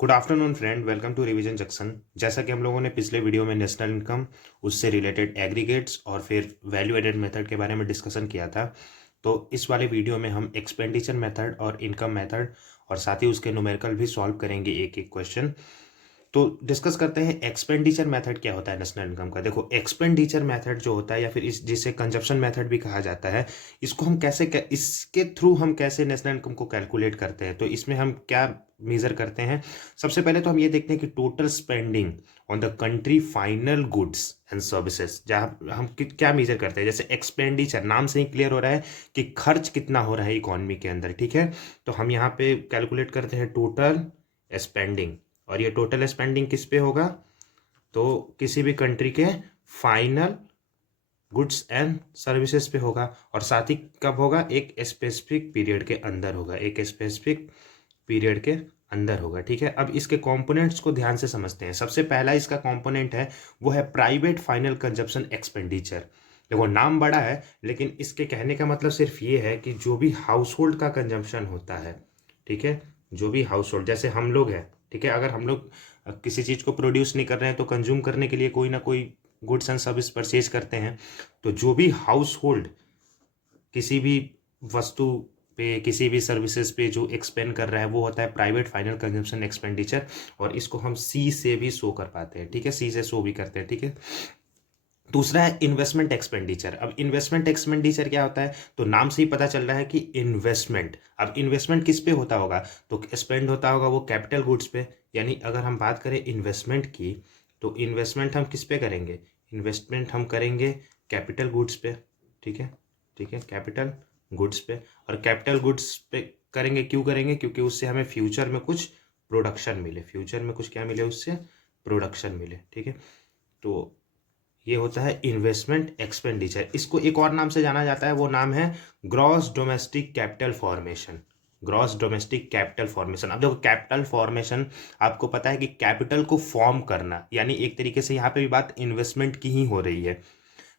Good afternoon friend, welcome to revision junction. जैसा कि हम लोगों ने पिछले वीडियो में नेशनल इनकम, उससे रिलेटेड एग्रीगेट्स और फिर वैल्यू एडेड मेथड के बारे में डिस्कशन किया था। तो इस वाले वीडियो में हम एक्सपेंडिचर मेथड और इनकम मेथड और साथ ही उसके न्यूमेरिकल भी सॉल्व करेंगे एक एक क्वेश्चन। तो डिस्कस करते हैं एक्सपेंडिचर मेथड क्या होता है नेशनल इनकम का। देखो, एक्सपेंडिचर मेथड जो होता है या फिर इस जिसे कंजप्शन मेथड भी कहा जाता है, इसको हम इसके थ्रू हम कैसे नेशनल इनकम को कैलकुलेट करते हैं। तो इसमें हम क्या मेजर करते हैं। सबसे पहले तो हम ये देखते हैं कि total spending on the country final goods and services, जहाँ हम क्या मेजर करते हैं। जैसे एक्सपेंडिचर, नाम से ही क्लियर हो रहा है कि खर्च कितना हो रहा है इकोनॉमी के अंदर, ठीक है। तो हम यहाँ पे कैलकुलेट करते हैं टोटल स्पेंडिंग, और ये टोटल स्पेंडिंग किस पे होगा, तो किसी भी कंट्री के फाइनल गुड्स एंड सर्विसेज पे होगा। और साथ ही कब होगा, एक स्पेसिफिक पीरियड के अंदर होगा, एक स्पेसिफिक पीरियड के अंदर होगा, ठीक है। अब इसके कंपोनेंट्स को ध्यान से समझते हैं। सबसे पहला इसका कंपोनेंट है वो है प्राइवेट फाइनल कंजप्शन एक्सपेंडिचर। देखो, नाम बड़ा है लेकिन इसके कहने का मतलब सिर्फ ये है कि जो भी हाउस होल्ड का कंजम्पशन होता है, ठीक है, जो भी हाउस होल्ड, जैसे हम लोग हैं, ठीक है, अगर हम लोग किसी चीज़ को प्रोड्यूस नहीं कर रहे हैं तो कंज्यूम करने के लिए कोई ना कोई गुड्स एंड सर्विस परचेज करते हैं। तो जो भी हाउस होल्ड किसी भी वस्तु पे, किसी भी सर्विसेज पे जो एक्सपेंड कर रहा है, वो होता है प्राइवेट फाइनल कंजम्पशन एक्सपेंडिचर। और इसको हम सी से भी शो कर पाते हैं, ठीक है, सी से शो भी करते हैं, ठीक है। दूसरा है इन्वेस्टमेंट एक्सपेंडिचर। अब इन्वेस्टमेंट एक्सपेंडिचर क्या होता है, तो नाम से ही पता चल रहा है कि इन्वेस्टमेंट। अब इन्वेस्टमेंट किस पे होता होगा, तो स्पेंड होता होगा वो कैपिटल गुड्स पे। यानी अगर हम बात करें इन्वेस्टमेंट की, तो इन्वेस्टमेंट हम किस पे करेंगे, इन्वेस्टमेंट हम करेंगे कैपिटल गुड्स पे, ठीक है, ठीक है, कैपिटल गुड्स पे। और कैपिटल गुड्स पे करेंगे, क्यों करेंगे, क्योंकि उससे हमें फ्यूचर में कुछ प्रोडक्शन मिले, फ्यूचर में कुछ क्या मिले, उससे प्रोडक्शन मिले, ठीक है। तो ये होता है इन्वेस्टमेंट एक्सपेंडिचर। इसको एक और नाम से जाना जाता है, वो नाम है gross domestic capital formation. Gross domestic capital formation. अब देखो, कैपिटल फॉर्मेशन, आपको पता है कि कैपिटल को फॉर्म करना, यानी एक तरीके से यहाँ पे भी बात इन्वेस्टमेंट की ही हो रही है।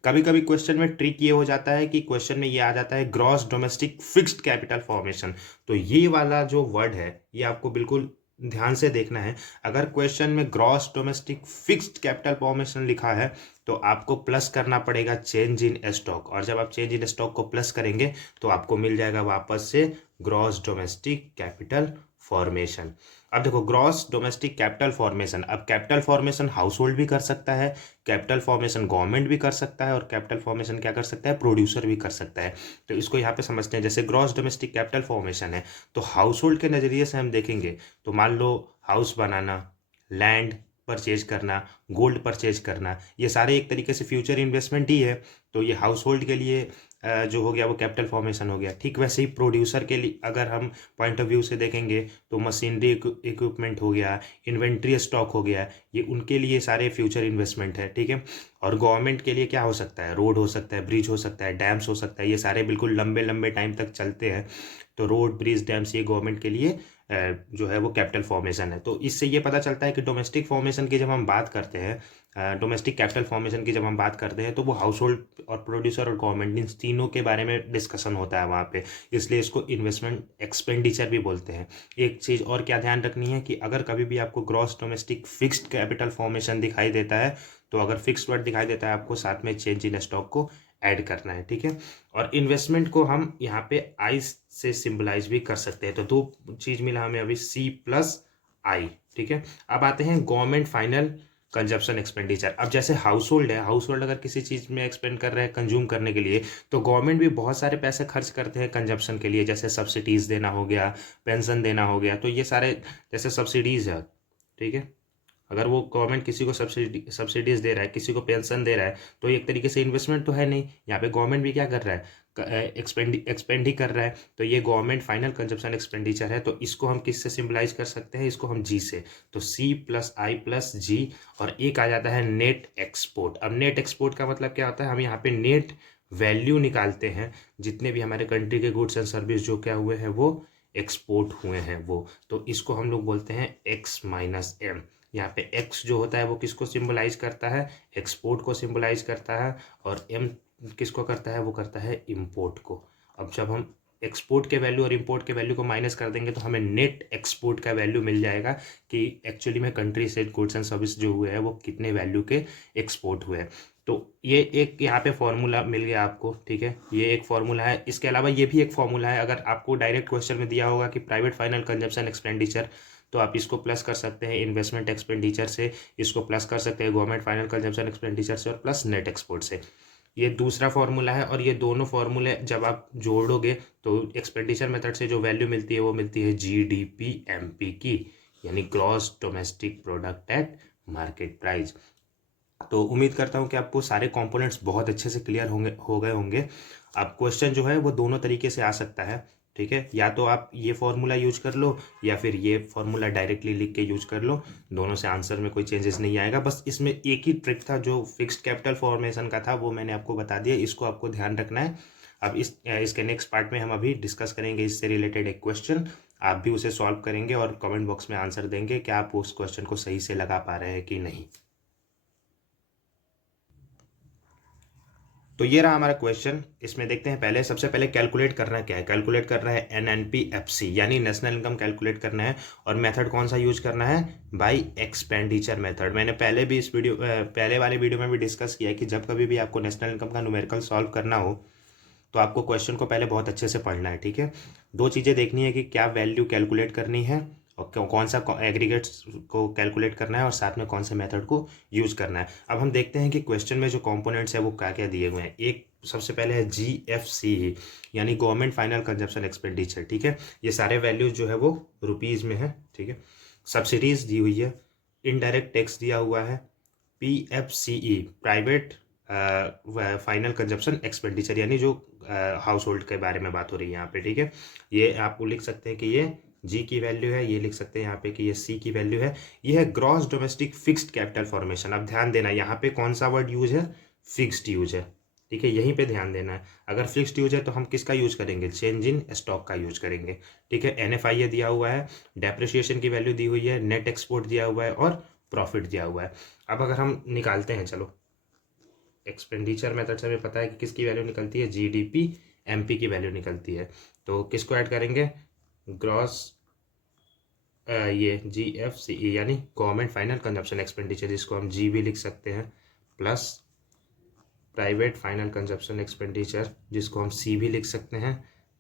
कभी कभी क्वेश्चन में ट्रिक ये हो जाता है कि क्वेश्चन में ये आ जाता है gross domestic fixed capital formation. तो ये वाला जो वर्ड है, ये आपको बिल्कुल ध्यान से देखना है। अगर क्वेश्चन में gross domestic fixed capital formation लिखा है, तो आपको प्लस करना पड़ेगा चेंज इन स्टॉक। और जब आप चेंज इन स्टॉक को प्लस करेंगे तो आपको मिल जाएगा वापस से ग्रॉस डोमेस्टिक कैपिटल फॉर्मेशन। अब देखो, ग्रॉस डोमेस्टिक कैपिटल फॉर्मेशन, अब कैपिटल फॉर्मेशन हाउस होल्ड भी कर सकता है, कैपिटल फॉर्मेशन गवर्नमेंट भी कर सकता है, और कैपिटल फॉर्मेशन क्या कर सकता है, प्रोड्यूसर भी कर सकता है। तो इसको यहाँ पे समझते हैं। जैसे ग्रॉस डोमेस्टिक कैपिटल फॉर्मेशन है, तो हाउस होल्ड के नज़रिए से हम देखेंगे तो मान लो हाउस बनाना, लैंड परचेज करना, गोल्ड परचेज करना, ये सारे एक तरीके से फ्यूचर इन्वेस्टमेंट ही है। तो ये हाउस होल्ड के लिए जो हो गया वो कैपिटल फॉर्मेशन हो गया। ठीक वैसे ही प्रोड्यूसर के लिए अगर हम पॉइंट ऑफ व्यू से देखेंगे तो मशीनरी इक्विपमेंट हो गया, इन्वेंट्री स्टॉक हो गया, ये उनके लिए सारे फ्यूचर इन्वेस्टमेंट है, ठीक है। और गवर्नमेंट के लिए क्या हो सकता है, रोड हो सकता है, ब्रिज हो सकता है, डैम्स हो सकता है, ये सारे बिल्कुल लंबे लंबे टाइम तक चलते हैं। तो रोड, ब्रिज, डैम्स, ये गवर्नमेंट के लिए जो है वो कैपिटल फॉर्मेशन है। तो इससे ये पता चलता है कि डोमेस्टिक फॉर्मेशन की जब हम बात करते हैं, डोमेस्टिक कैपिटल फॉर्मेशन की जब हम बात करते हैं, तो वो हाउस होल्ड और प्रोड्यूसर और गवर्नमेंट, इन तीनों के बारे में डिस्कशन होता है वहाँ पे। इसलिए इसको इन्वेस्टमेंट एक्सपेंडिचर भी बोलते हैं। एक चीज़ और क्या ध्यान रखनी है कि अगर कभी भी आपको gross domestic fixed capital formation दिखाई देता है, तो अगर फिक्स्ड वर्ड दिखाई देता है, आपको साथ में चेंज इन स्टॉक को ऐड करना है, ठीक है। और इन्वेस्टमेंट को हम यहाँ पे आई से सिंबलाइज भी कर सकते हैं। तो दो चीज मिला हमें अभी, सी प्लस आई, ठीक है। अब आते हैं गवर्नमेंट फाइनल कंजप्शन एक्सपेंडिचर। अब जैसे हाउस होल्ड है, हाउस होल्ड अगर किसी चीज में एक्सपेंड कर रहे हैं कंज्यूम करने के लिए, तो गवर्नमेंट भी बहुत सारे पैसे खर्च करते हैं कंजप्शन के लिए। जैसे सब्सिडीज देना हो गया, पेंशन देना हो गया, तो ये सारे जैसे सब्सिडीज है, ठीक है। अगर वो गवर्नमेंट किसी को सब्सिडीज दे रहा है, किसी को पेंशन दे रहा है, तो एक तरीके से इन्वेस्टमेंट तो है नहीं। यहाँ पे गवर्नमेंट भी क्या कर रहा है, एक्सपेंड ही कर रहा है। तो ये गवर्नमेंट फाइनल कंजप्शन एक्सपेंडिचर है। तो इसको हम किससे सिंबलाइज कर सकते हैं, इसको हम जी से। तो सी प्लस आई प्लस जी। और एक आ जाता है नेट एक्सपोर्ट। अब नेट एक्सपोर्ट का मतलब क्या होता है, हम यहाँ पे नेट वैल्यू निकालते हैं, जितने भी हमारे कंट्री के गुड्स एंड सर्विस जो क्या हुए हैं वो एक्सपोर्ट हुए हैं वो। तो इसको हम लोग बोलते हैं एक्स माइनस एम। यहाँ पे एक्स जो होता है वो किसको सिंबलाइज करता है, एक्सपोर्ट को सिंबलाइज करता है। और एम किसको करता है, वो करता है इंपोर्ट को। अब जब हम एक्सपोर्ट के वैल्यू और इंपोर्ट के वैल्यू को माइनस कर देंगे तो हमें नेट एक्सपोर्ट का वैल्यू मिल जाएगा कि एक्चुअली में कंट्री से गुड्स एंड सर्विस जो हुए हैं वो कितने वैल्यू के एक्सपोर्ट हुए हैं। तो ये एक यहाँ पे फॉर्मूला मिल गया आपको, ठीक है, ये एक फॉर्मूला है। इसके अलावा ये भी एक फॉर्मूला है, अगर आपको डायरेक्ट क्वेश्चन में दिया होगा कि प्राइवेट फाइनल कंजप्शन एक्सपेंडिचर, तो आप इसको प्लस कर सकते हैं इन्वेस्टमेंट एक्सपेंडिचर से, इसको प्लस कर सकते हैं गवर्नमेंट फाइनल कंजप्शन एक्सपेंडिचर से, और प्लस नेट एक्सपोर्ट से। ये दूसरा फॉर्मूला है, और ये दोनों फॉर्मूले जब आप जोड़ोगे तो एक्सपेंडिचर मेथड से जो वैल्यू मिलती है वो मिलती है GDP-MP की, यानी gross domestic product at market price. तो उम्मीद करता हूँ कि आपको सारे कंपोनेंट्स बहुत अच्छे से क्लियर हो गए होंगे। अब क्वेश्चन जो है वो दोनों तरीके से आ सकता है, ठीक है, या तो आप ये फॉर्मूला यूज कर लो या फिर ये फॉर्मूला डायरेक्टली लिख के यूज कर लो, दोनों से आंसर में कोई चेंजेस नहीं आएगा। बस इसमें एक ही ट्रिक था जो फिक्स्ड कैपिटल फॉर्मेशन का था, वो मैंने आपको बता दिया, इसको आपको ध्यान रखना है। अब इसके नेक्स्ट पार्ट में हम अभी डिस्कस करेंगे इससे रिलेटेड एक क्वेश्चन, आप भी उसे सॉल्व करेंगे और कमेंट बॉक्स में आंसर देंगे कि आप उस क्वेश्चन को सही से लगा पा रहे हैं कि नहीं। तो ये रहा हमारा क्वेश्चन। इसमें देखते हैं, पहले सबसे पहले कैलकुलेट करना क्या है। कैलकुलेट करना है NNP-FC यानी नेशनल इनकम कैलकुलेट करना है, और मेथड कौन सा यूज करना है, बाय एक्सपेंडिचर मेथड। मैंने पहले भी इस वीडियो पहले वाले वीडियो में भी डिस्कस किया है कि जब कभी भी आपको नेशनल इनकम का न्यूमेरिकल सॉल्व करना हो तो आपको क्वेश्चन को पहले बहुत अच्छे से पढ़ना है, ठीक है। दो चीज़ें देखनी है कि क्या वैल्यू कैलकुलेट करनी है और कौन सा एग्रीगेट्स को कैलकुलेट करना है, और साथ में कौन से मेथड को यूज करना है। अब हम देखते हैं कि क्वेश्चन में जो कंपोनेंट्स है वो क्या क्या दिए हुए हैं। एक सबसे पहले है GFCE यानी गवर्नमेंट फाइनल कंजप्शन एक्सपेंडिचर, ठीक है। ये सारे वैल्यूज जो है वो रुपीज़ में है, ठीक है। सब्सिडीज दी हुई है, इनडायरेक्ट टैक्स दिया हुआ है, PFCE private final consumption expenditure यानी जो हाउस होल्ड के बारे में बात हो रही है यहाँ पे, ठीक है। ये आपको लिख सकते हैं कि ये G की वैल्यू है, ये लिख सकते हैं यहाँ पे कि ये C की वैल्यू है। ये है gross domestic fixed capital formation. अब ध्यान देना यहाँ पे कौन सा वर्ड यूज है, फिक्स्ड यूज है, ठीक है, यहीं पे ध्यान देना है। अगर फिक्स्ड यूज है तो हम किसका यूज करेंगे, चेंज इन स्टॉक का यूज करेंगे, ठीक है। NFI दिया हुआ है, डेप्रिसिएशन की वैल्यू दी हुई है, नेट एक्सपोर्ट दिया हुआ है, और प्रॉफिट दिया हुआ है। अब अगर हम निकालते हैं, चलो एक्सपेंडिचर मेथड से हमें पता है कि किसकी वैल्यू निकलती है, GDP-MP की वैल्यू निकलती है। तो किसको ऐड करेंगे, ग्रॉस ये GFCE यानी गवर्नमेंट फाइनल कंजप्शन एक्सपेंडिचर, जिसको हम G भी लिख सकते हैं, plus private final consumption expenditure जिसको हम C भी लिख सकते हैं,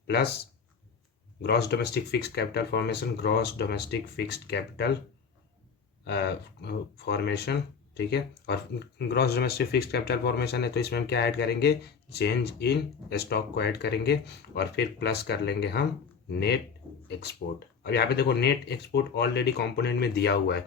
plus gross domestic fixed capital formation, gross domestic fixed capital formation, ठीक है। और gross domestic fixed capital formation है तो इसमें हम क्या ऐड करेंगे, चेंज इन स्टॉक को ऐड करेंगे, और फिर प्लस कर लेंगे हम नेट एक्सपोर्ट। अब यहाँ पे देखो नेट एक्सपोर्ट ऑलरेडी कंपोनेंट में दिया हुआ है,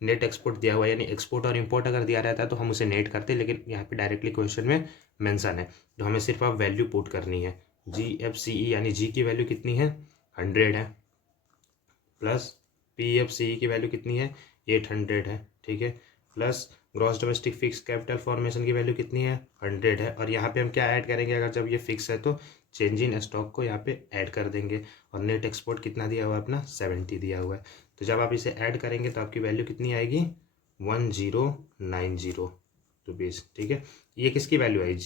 नेट एक्सपोर्ट दिया हुआ है, यानी एक्सपोर्ट और इंपोर्ट अगर दिया रहता है तो हम उसे नेट करते, लेकिन यहाँ पे डायरेक्टली क्वेश्चन में मेंशन है, तो हमें सिर्फ अब वैल्यू पुट करनी है। GFCE यानी G की वैल्यू कितनी है, 100 है, प्लस PFCE की वैल्यू कितनी है, 800 है, ठीक है, plus gross domestic fix capital formation की वैल्यू कितनी है, 100 है। और यहाँ पे हम क्या ऐड करेंगे, अगर जब ये फिक्स है तो चेंज इन स्टॉक को यहाँ पे ऐड कर देंगे, और नेट एक्सपोर्ट कितना दिया हुआ है अपना, 70 दिया हुआ है। तो जब आप इसे ऐड करेंगे तो आपकी वैल्यू कितनी आएगी, 1090 रुपीज़, ठीक है। ये किसकी वैल्यू है,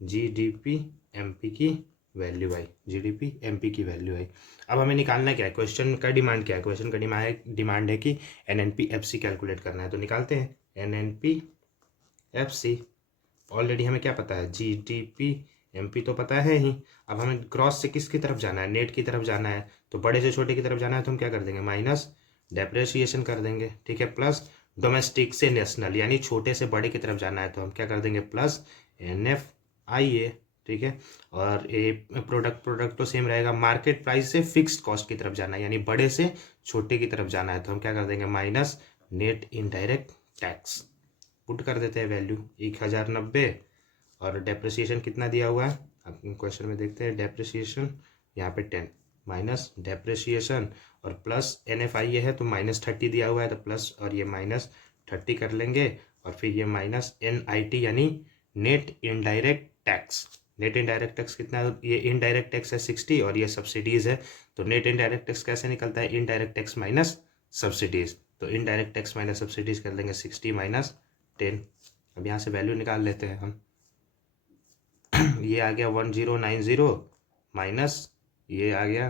GDP-MP की वैल्यू आई, GDP-MP की वैल्यू आई। अब हमें निकालना क्या है, क्वेश्चन का डिमांड क्या है, क्वेश्चन का डिमांड है कि NNP-FC कैलकुलेट करना है। तो निकालते हैं NNP-FC। ऑलरेडी हमें क्या पता है, GDP-MP तो पता है ही। अब हमें क्रॉस से किसकी तरफ जाना है, नेट की तरफ जाना है, तो बड़े से छोटे की तरफ जाना है तो हम क्या कर देंगे, माइनस डेप्रिसिएशन कर देंगे, ठीक है, प्लस डोमेस्टिक से नेशनल यानी छोटे से बड़े की तरफ जाना है तो हम क्या कर देंगे, प्लस NFIA, ठीक है। और ये प्रोडक्ट तो सेम रहेगा, मार्केट प्राइस से फिक्स्ड कॉस्ट की तरफ जाना है यानी बड़े से छोटे की तरफ जाना है तो हम क्या कर देंगे, minus net indirect tax. Put कर देते हैं वैल्यू 1090, और डेप्रिसिएशन कितना दिया हुआ है, अब क्वेश्चन में देखते हैं, डेप्रिसिएशन यहाँ पे 10 माइनस डेप्रिसिएशन और प्लस NFIA है तो -30 दिया हुआ है तो प्लस, और ये -30 कर लेंगे, और फिर ये माइनस NIT यानी net indirect tax. Net indirect tax कितना है, ये इनडायरेक्ट टैक्स है 60 और ये सब्सिडीज़ है, तो नेट इनडायरेक्ट टैक्स कैसे निकलता है, इनडायरेक्ट टैक्स माइनस सब्सिडीज़, तो इनडायरेक्ट टैक्स माइनस सब्सिडीज़ कर लेंगे 60 - 10। अब यहाँ से वैल्यू निकाल लेते हैं हम, ये आ गया 1090 माइनस ये आ गया,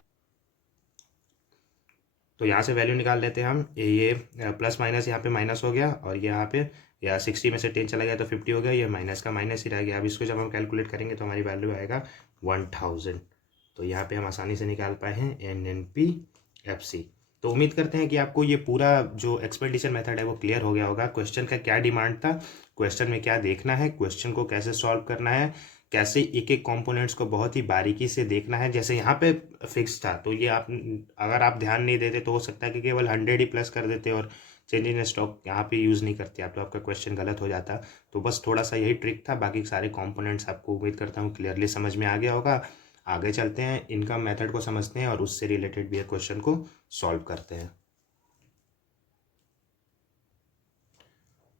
तो यहाँ से वैल्यू निकाल लेते हैं हम। ये प्लस माइनस यहाँ पे माइनस हो गया, और यहाँ पे या 60 में से 10 चला गया तो 50 हो गया, ये माइनस का माइनस ही रह गया। अब इसको जब हम कैलकुलेट करेंगे तो हमारी वैल्यू आएगा 1000। तो यहाँ पे हम आसानी से निकाल पाए हैं NNPFC। तो उम्मीद करते हैं कि आपको ये पूरा जो एक्सपेंडिचर मेथड है वो क्लियर हो गया होगा। क्वेश्चन का क्या डिमांड था, क्वेश्चन में क्या देखना है, क्वेश्चन को कैसे सॉल्व करना है, कैसे एक एक कंपोनेंट्स को बहुत ही बारीकी से देखना है। जैसे यहाँ पे फिक्स था, तो ये आप अगर आप ध्यान नहीं देते तो हो सकता है कि केवल 100 ही प्लस कर देते और चेंज इन स्टॉक यहाँ पे यूज़ नहीं करते आप, तो आपका क्वेश्चन गलत हो जाता। तो बस थोड़ा सा यही ट्रिक था, बाकी सारे कंपोनेंट्स आपको उम्मीद करता हूँ क्लियरली समझ में आ गया होगा। आगे चलते हैं, इनकम मेथड को समझते हैं और उससे रिलेटेड भी एक क्वेश्चन को सॉल्व करते हैं।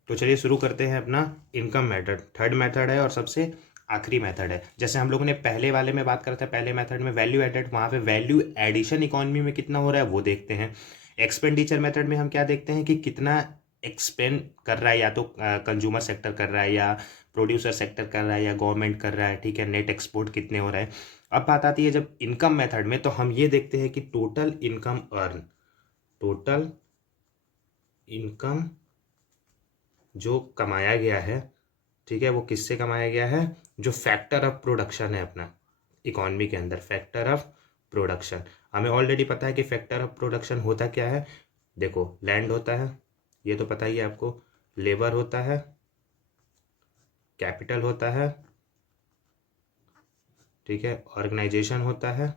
तो चलिए शुरू करते हैं अपना इनकम मेथड। थर्ड मेथड है और सबसे आखिरी मेथड है। जैसे हम लोगों ने पहले वाले में बात करते हैं, पहले मेथड में वैल्यू एडेड, वहाँ पे वैल्यू एडिशन इकोनॉमी में कितना हो रहा है वो देखते हैं। एक्सपेंडिचर मेथड में हम क्या देखते हैं कि कितना एक्सपेंड कर रहा है, या तो कंज्यूमर सेक्टर कर रहा है, या प्रोड्यूसर सेक्टर कर रहा है, या गवर्नमेंट कर रहा है, ठीक है। नेट एक्सपोर्ट कितने हो रहे हैं। अब बात आती है जब इनकम मेथड में, तो हम ये देखते हैं कि total income earn, total income जो कमाया गया है, ठीक है, वो किससे कमाया गया है, जो फैक्टर ऑफ प्रोडक्शन है अपना इकॉनमी के अंदर, फैक्टर ऑफ प्रोडक्शन। हमें ऑलरेडी पता है कि फैक्टर ऑफ प्रोडक्शन होता क्या है। देखो, लैंड होता है, ये तो पता ही है आपको, लेबर होता है, कैपिटल होता है, ठीक है, ऑर्गेनाइजेशन होता है।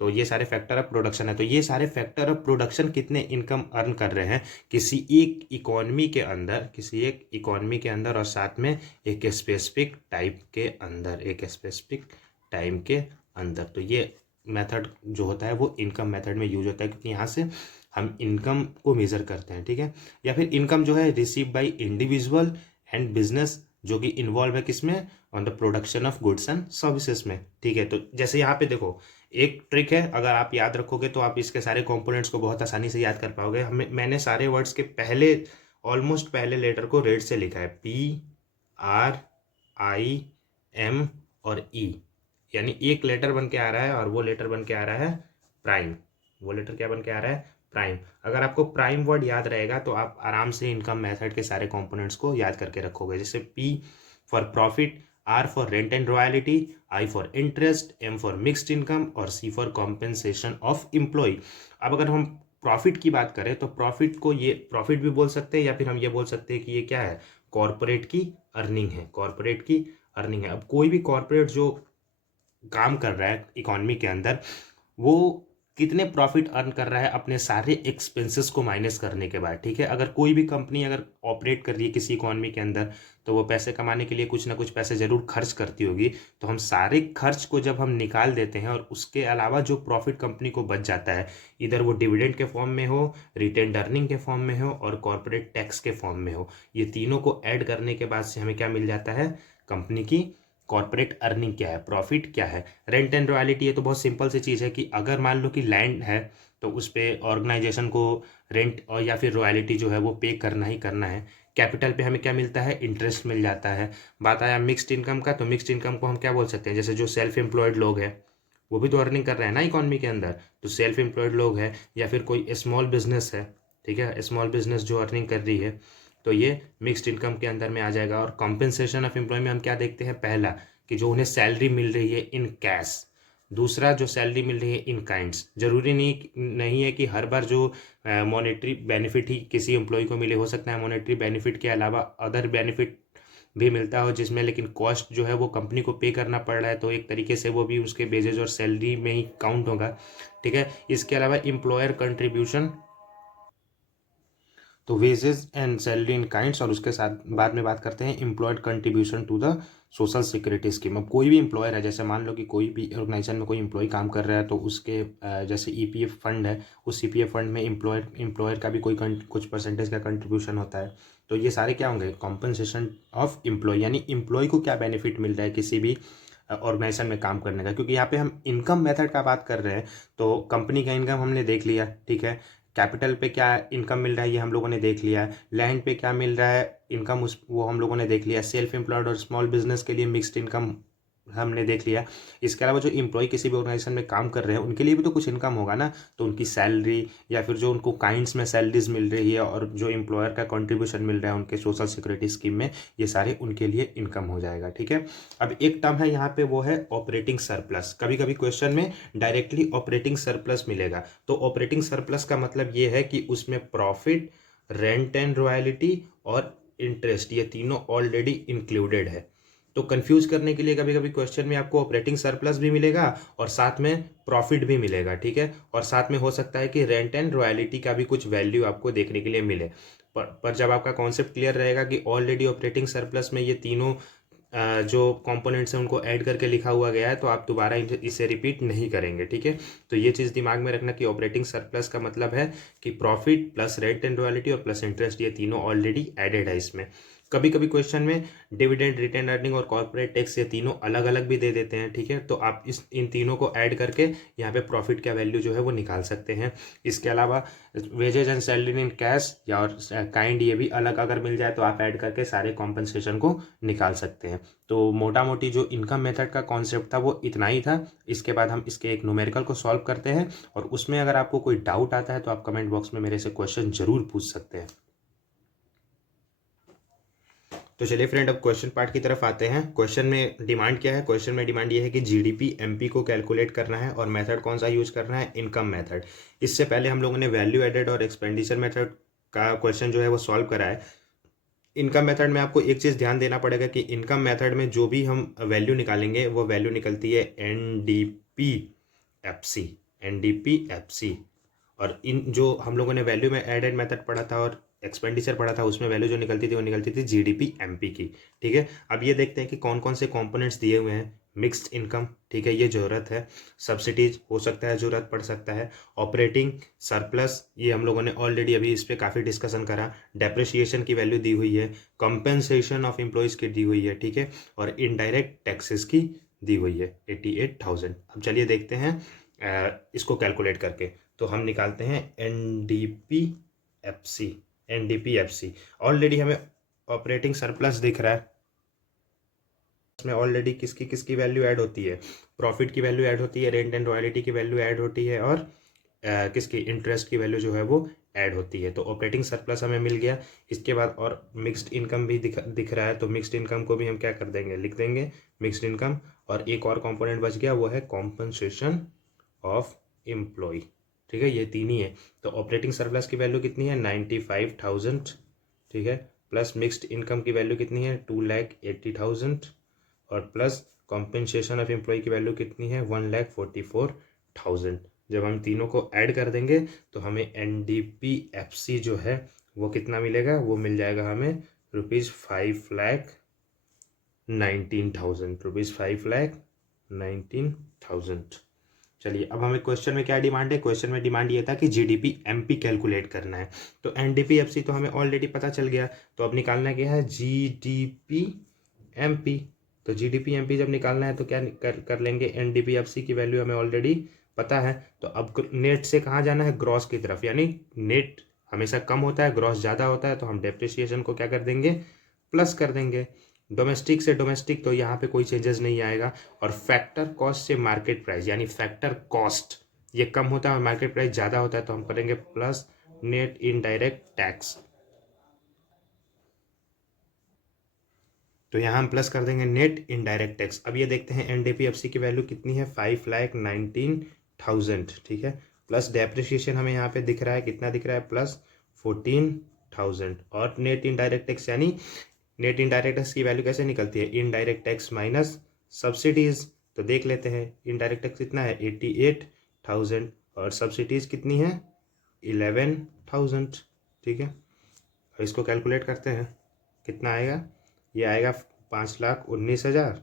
तो ये सारे फैक्टर ऑफ प्रोडक्शन है। तो ये सारे फैक्टर ऑफ प्रोडक्शन कितने इनकम अर्न कर रहे हैं किसी एक इकोनॉमी के अंदर, किसी एक इकोनॉमी के अंदर, और साथ में एक स्पेसिफिक टाइप के अंदर, एक स्पेसिफिक टाइम के अंदर। तो ये मेथड जो होता है वो इनकम मेथड में यूज होता है, क्योंकि यहाँ से हम इनकम को मेज़र करते हैं, ठीक है। या फिर इनकम जो है receive by individual and business, जो कि इन्वॉल्व है किसमें, on the production of goods and services में, ठीक है। तो जैसे यहाँ पे देखो, एक ट्रिक है, अगर आप याद रखोगे तो आप इसके सारे कंपोनेंट्स को बहुत आसानी से याद कर पाओगे। मैंने सारे वर्ड्स के पहले, ऑलमोस्ट पहले लेटर को रेड से लिखा है, PRIM और E, यानी एक लेटर बन के आ रहा है और वो लेटर बन के आ रहा है प्राइम। वो लेटर क्या बन के आ रहा है, प्राइम। अगर आपको प्राइम वर्ड याद रहेगा तो आप आराम से इनकम मेथड के सारे कंपोनेंट्स को याद करके रखोगे। जैसे P for profit, R for rent and royalty, I for interest, M for mixed income और C for compensation of employ. अब अगर हम प्रॉफिट की बात करें तो प्रॉफिट को ये प्रॉफिट भी बोल सकते हैं, या फिर हम ये बोल सकते हैं कि ये क्या है, कॉरपोरेट की अर्निंग है, कॉरपोरेट की अर्निंग है। अब कोई भी कॉरपोरेट जो काम कर रहा है इकॉनमी के अंदर, वो कितने प्रॉफिट अर्न कर रहा है अपने सारे एक्सपेंसेस को माइनस करने के बाद, ठीक है। अगर कोई भी कंपनी अगर ऑपरेट कर रही है किसी इकॉनमी के अंदर, तो वो पैसे कमाने के लिए कुछ ना कुछ पैसे जरूर खर्च करती होगी। तो हम सारे खर्च को जब हम निकाल देते हैं और उसके अलावा जो प्रॉफिट कंपनी को बच जाता है, इधर वो डिविडेंड के फॉर्म में हो, रिटेन्ड अर्निंग के फॉर्म में हो, और कॉर्पोरेट टैक्स के फॉर्म में हो, ये तीनों को ऐड करने के बाद से हमें क्या मिल जाता है, कंपनी की कॉर्पोरेट अर्निंग क्या है, प्रॉफिट क्या है। रेंट एंड रॉयल्टी, ये तो बहुत सिंपल सी चीज़ है कि अगर मान लो कि लैंड है तो उस पर ऑर्गेनाइजेशन को रेंट और या फिर रॉयल्टी जो है वो पे करना ही करना है। कैपिटल पे हमें क्या मिलता है, इंटरेस्ट मिल जाता है। बात आया मिक्स्ड इनकम का, तो मिक्स्ड इनकम को हम क्या बोल सकते हैं, जैसे जो सेल्फ एम्प्लॉयड लोग हैं वो भी तो अर्निंग कर रहे हैं ना इकॉनमी के अंदर, तो सेल्फ एम्प्लॉयड लोग हैं, या फिर कोई स्मॉल बिजनेस है, ठीक है, स्मॉल बिजनेस जो अर्निंग कर रही है, तो ये मिक्स्ड इनकम के अंदर में आ जाएगा। और कॉम्पेंसेशन ऑफ एम्प्लॉय में हम क्या देखते हैं, पहला कि जो उन्हें सैलरी मिल रही है इन कैश, दूसरा जो सैलरी मिल रही है इन काइंड्स। जरूरी नहीं है कि हर बार जो मॉनेटरी बेनिफिट ही किसी एम्प्लॉय को मिले, हो सकता है मॉनेटरी बेनिफिट के अलावा अदर बेनिफिट भी मिलता हो, जिसमें लेकिन कॉस्ट जो है वो कंपनी को पे करना पड़ रहा है, तो एक तरीके से वो भी उसके बेजेज और सैलरी में ही काउंट होगा, ठीक है। इसके अलावा एम्प्लॉयर कंट्रीब्यूशन, तो wages and salary in kinds, और उसके साथ बाद में बात करते हैं employed contribution to the social security scheme. अब कोई भी एम्प्लॉयर है, जैसे मान लो कि कोई भी ऑर्गेनाइजेशन में कोई एम्प्लॉय काम कर रहा है, तो उसके जैसे EPF फंड है, उस EPF फंड में एम्प्लॉयर का भी कोई कुछ परसेंटेज का कंट्रीब्यूशन होता है। तो ये सारे क्या होंगे, कॉम्पनसेशन ऑफ एम्प्लॉय, यानी एम्प्लॉय को क्या बेनिफिट मिल रहा है किसी भी ऑर्गेनाइजेशन में काम करने का। क्योंकि यहाँ पे हम इनकम मेथड का बात कर रहे हैं, तो कंपनी का इनकम हमने देख लिया, ठीक है। कैपिटल पे क्या इनकम मिल रहा है ये हम लोगों ने देख लिया है। लैंड पे क्या मिल रहा है इनकम, उस वो हम लोगों ने देख लिया। सेल्फ एम्प्लॉयड और स्मॉल बिजनेस के लिए मिक्स्ड इनकम हमने देख लिया। इसके अलावा जो एम्प्लॉय किसी भी ऑर्गेनाइजेशन में काम कर रहे हैं उनके लिए भी तो कुछ इनकम होगा ना, तो उनकी सैलरी या फिर जो उनको काइंड्स में सैलरीज मिल रही है और जो एम्प्लॉयर का कंट्रीब्यूशन मिल रहा है उनके सोशल सिक्योरिटी स्कीम में, ये सारे उनके लिए इनकम हो जाएगा। ठीक है, अब एक टर्म है यहाँ पे, वो है ऑपरेटिंग सरप्लस। कभी कभी क्वेश्चन में डायरेक्टली ऑपरेटिंग सरप्लस मिलेगा, तो ऑपरेटिंग सरप्लस का मतलब ये है कि उसमें प्रॉफिट, रेंट एंड रॉयल्टी और इंटरेस्ट, ये तीनों ऑलरेडी इंक्लूडेड है। तो कंफ्यूज करने के लिए कभी कभी क्वेश्चन में आपको ऑपरेटिंग सरप्लस भी मिलेगा और साथ में प्रॉफिट भी मिलेगा। ठीक है, और साथ में हो सकता है कि रेंट एंड रॉयल्टी का भी कुछ वैल्यू आपको देखने के लिए मिले। पर जब आपका कॉन्सेप्ट क्लियर रहेगा कि ऑलरेडी ऑपरेटिंग सरप्लस में ये तीनों जो कंपोनेंट्स हैं उनको ऐड करके लिखा हुआ गया है, तो आप दोबारा इसे रिपीट नहीं करेंगे। ठीक है, तो ये चीज़ दिमाग में रखना कि ऑपरेटिंग सरप्लस का मतलब है कि profit plus rent and royalty और प्लस इंटरेस्ट, ये तीनों ऑलरेडी एडेड है इसमें। कभी कभी क्वेश्चन में डिविडेंड, रिटेन अर्निंग और कॉर्पोरेट टैक्स, ये तीनों अलग अलग भी दे देते हैं। ठीक है, तो आप इन तीनों को ऐड करके यहाँ पे प्रॉफिट का वैल्यू जो है वो निकाल सकते हैं। इसके अलावा wages and salary in cash या और काइंड, ये भी अलग अगर मिल जाए तो आप ऐड करके सारे कॉम्पनसेशन को निकाल सकते हैं। तो मोटा मोटी जो इनकम मेथड का कॉन्सेप्ट था वो इतना ही था। इसके बाद हम इसके एक न्यूमेरिकल को सॉल्व करते हैं, और उसमें अगर आपको कोई डाउट आता है तो आप कमेंट बॉक्स में मेरे से क्वेश्चन जरूर पूछ सकते हैं। तो चलिए फ्रेंड, अब क्वेश्चन पार्ट की तरफ आते हैं। क्वेश्चन में डिमांड क्या है? क्वेश्चन में डिमांड ये है कि जीडीपी एमपी को कैलकुलेट करना है, और मेथड कौन सा यूज करना है? Income method. इससे पहले हम लोगों ने वैल्यू एडेड और एक्सपेंडिचर मेथड का क्वेश्चन जो है वो सॉल्व करा है। इनकम मेथड में आपको एक चीज़ ध्यान देना पड़ेगा कि इनकम मेथड में जो भी हम वैल्यू निकालेंगे वो वैल्यू निकलती है एनडीपी एफसी, एनडीपी एफसी। और इन जो हम लोगों ने वैल्यू में एडेड मेथड पढ़ा था और एक्सपेंडिचर पढ़ा था, उसमें वैल्यू जो निकलती थी वो निकलती थी जीडीपी एमपी की। ठीक है, अब ये देखते हैं कि कौन कौन से कंपोनेंट्स दिए हुए हैं। मिक्स्ड इनकम, ठीक है, ये जरूरत है। सब्सिडीज हो सकता है जरूरत पड़ सकता है। ऑपरेटिंग सरप्लस, ये हम लोगों ने ऑलरेडी अभी इस पर काफ़ी डिस्कशन करा। डेप्रिसिएशन की वैल्यू दी हुई है। कंपेंसेशन ऑफ एम्प्लॉयज़ की दी हुई है। ठीक है, और इनडायरेक्ट टैक्सेस की दी हुई है 88,000। अब चलिए देखते हैं इसको कैलकुलेट करके। तो हम निकालते हैं N D P F C. N D P F C already हमें ऑपरेटिंग सरप्लस दिख रहा है, इसमें ऑलरेडी किसकी किसकी वैल्यू ऐड होती है? प्रॉफिट की वैल्यू ऐड होती है, रेंट एंड रॉयल्टी की वैल्यू ऐड होती है, और किसकी इंटरेस्ट की वैल्यू जो है वो ऐड होती है। तो ऑपरेटिंग सरप्लस हमें मिल गया। इसके बाद और मिक्स्ड इनकम भी दिख रहा है, तो मिक्स्ड इनकम को भी हम क्या कर देंगे? लिख देंगे मिक्स्ड इनकम। और एक और कंपोनेंट बच गया, वो है कॉम्पनसेशन ऑफ एम्प्लॉय। ठीक है, ये तीन ही है। तो ऑपरेटिंग सरप्लस की वैल्यू कितनी है? 95,000। ठीक है, प्लस मिक्स्ड इनकम की वैल्यू कितनी है? 2,80,000। और प्लस कॉम्पेंसेशन ऑफ एम्प्लॉय की वैल्यू कितनी है? 1,44,000। जब हम तीनों को ऐड कर देंगे तो हमें N D P F C जो है वो कितना मिलेगा? वो मिल जाएगा हमें ₹5,19,000, ₹5,19,000। चलिए, अब हमें क्वेश्चन में क्या डिमांड है? क्वेश्चन में डिमांड ये था कि जीडीपी एमपी कैलकुलेट करना है। तो एनडीपी एफसी तो हमें ऑलरेडी पता चल गया, तो अब निकालना क्या है? GDP MP. तो जीडीपी एमपी जब निकालना है तो क्या कर लेंगे? एनडीपी एफसी की वैल्यू हमें ऑलरेडी पता है। तो अब नेट से कहाँ जाना है? ग्रॉस की तरफ, यानी नेट हमेशा कम होता है, ग्रॉस ज़्यादा होता है, तो हम डेप्रिसिएशन को क्या कर देंगे? प्लस कर देंगे। डोमेस्टिक से डोमेस्टिक तो यहाँ पे कोई चेंजेस नहीं आएगा। और फैक्टर कॉस्ट से मार्केट प्राइस, यानी फैक्टर कॉस्ट ये कम होता है और मार्केट प्राइस ज़्यादा होता है, तो हम करेंगे प्लस नेट इनडायरेक्ट टैक्स। तो यहाँ हम प्लस कर देंगे नेट इनडायरेक्ट टैक्स। अब ये देखते हैं एनडीपीएफसी की वैल्यू कितनी है? 5,19,000। ठीक है, प्लस डेप्रिसिएशन हमें यहाँ पे दिख रहा है, कितना दिख रहा है? +14,000। और नेट इनडायरेक्ट टैक्स, यानी नेट इनडायरेक्ट टैक्स की वैल्यू कैसे निकलती है? Indirect tax minus subsidies. तो देख लेते हैं इनडायरेक्ट टैक्स कितना है? 88,000। और सब्सिडीज कितनी है? 11,000। ठीक है, और इसको कैलकुलेट करते हैं, कितना आएगा? ये आएगा 5,19,000,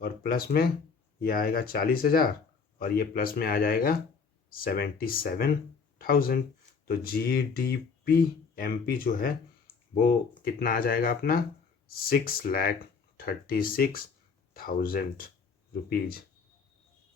और प्लस में ये आएगा 40,000, और ये प्लस में आ जाएगा 77,000। तो जीडीपी एमपी जो है वो कितना आ जाएगा अपना? 6,36,000 रुपीज़।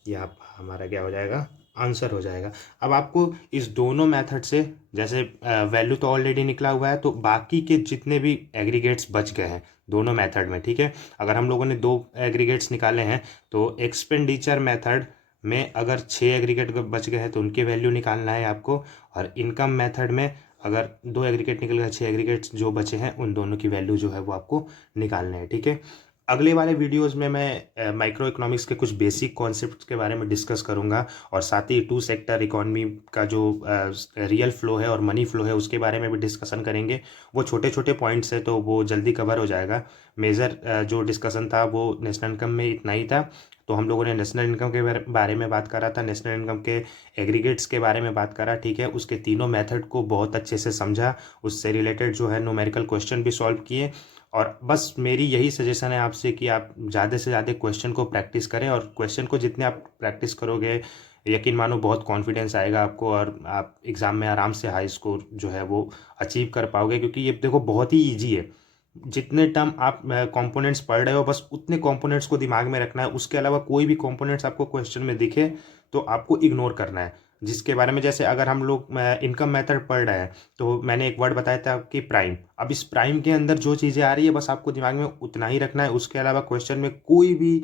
यह हमारा क्या हो जाएगा? आंसर हो जाएगा। अब आपको इस दोनों मेथड से, जैसे वैल्यू तो ऑलरेडी निकला हुआ है, तो बाकी के जितने भी एग्रीगेट्स बच गए हैं दोनों मेथड में, ठीक है, अगर हम लोगों ने 2 एग्रीगेट्स निकाले हैं तो एक्सपेंडिचर मेथड में अगर 6 एग्रीगेट बच गए हैं तो उनकी वैल्यू निकालना है आपको, और इनकम मेथड में अगर 2 एग्रीगेट निकल गए, 6 एग्रीगेट्स जो बचे हैं उन दोनों की वैल्यू जो है वो आपको निकालना है, ठीक है। अगले वाले वीडियोस में मैं माइक्रो इकोनॉमिक्स के कुछ बेसिक कॉन्सेप्ट्स के बारे में डिस्कस करूंगा, और साथ ही 2 सेक्टर इकोनॉमी का जो रियल फ्लो है और मनी फ्लो है उसके बारे में भी डिस्कशन करेंगे। वो छोटे छोटे पॉइंट्स है तो वो जल्दी कवर हो जाएगा। मेजर जो डिस्कशन था वो नेशनल इनकम में इतना ही था। तो हम लोगों ने नेशनल इनकम के बारे में बात करा था, नेशनल इनकम के एग्रीगेट्स के बारे में बात करा, ठीक है, उसके तीनों मेथड को बहुत अच्छे से समझा, उससे रिलेटेड जो है न्यूमेरिकल क्वेश्चन भी सॉल्व किए। और बस मेरी यही सजेशन है आपसे कि आप ज़्यादा से ज़्यादा क्वेश्चन को प्रैक्टिस करें, और क्वेश्चन को जितने आप प्रैक्टिस करोगे यकीन मानो बहुत कॉन्फिडेंस आएगा आपको, और आप एग्ज़ाम में आराम से हाई स्कोर जो है वो अचीव कर पाओगे, क्योंकि ये देखो बहुत ही ईजी है। जितने टर्म आप कंपोनेंट्स पढ़ रहे हो बस उतने कंपोनेंट्स को दिमाग में रखना है, उसके अलावा कोई भी कंपोनेंट्स आपको क्वेश्चन में दिखे तो आपको इग्नोर करना है। जिसके बारे में, जैसे अगर हम लोग इनकम मेथड पढ़ रहे हैं तो मैंने एक वर्ड बताया था कि प्राइम, अब इस प्राइम के अंदर जो चीज़ें आ रही है बस आपको दिमाग में उतना ही रखना है, उसके अलावा क्वेश्चन में कोई भी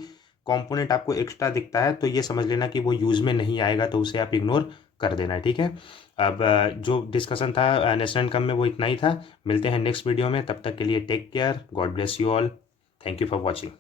कंपोनेंट आपको एक्स्ट्रा दिखता है तो ये समझ लेना कि वो यूज़ में नहीं आएगा, तो उसे आप इग्नोर कर देना है, ठीक है। अब जो डिस्कशन था नेशनल इनकम में वो इतना ही था। मिलते हैं नेक्स्ट वीडियो में, तब तक के लिए take care, god bless you all, thank you for watching.